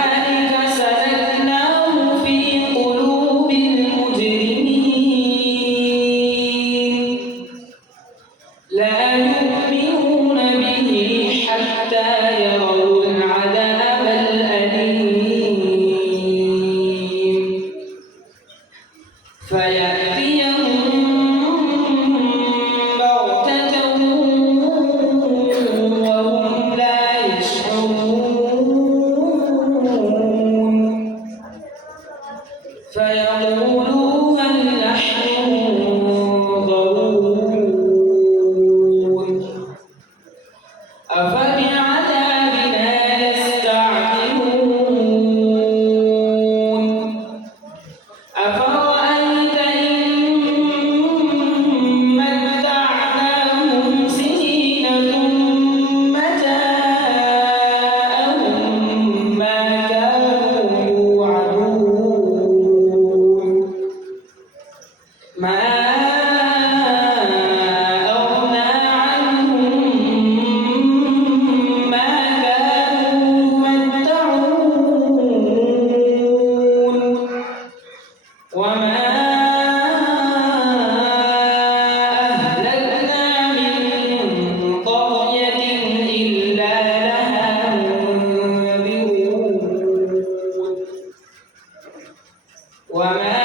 كذلك سلكناه في قلوب المجرمين لا يؤمنون به حتى يروا العذاب الأليم فيأتيهم بغتة وهم لا يشعرون فيقولوا هل نحن منظرون أفبعذابنا يستعجلون أفرأيت إن متعناهم سنين ثم جاءهم ما كانوا يوعدون ما أغنى عنهم ما كانوا يمتعون وما أهلكنا من قرية إلا لها منذرون وما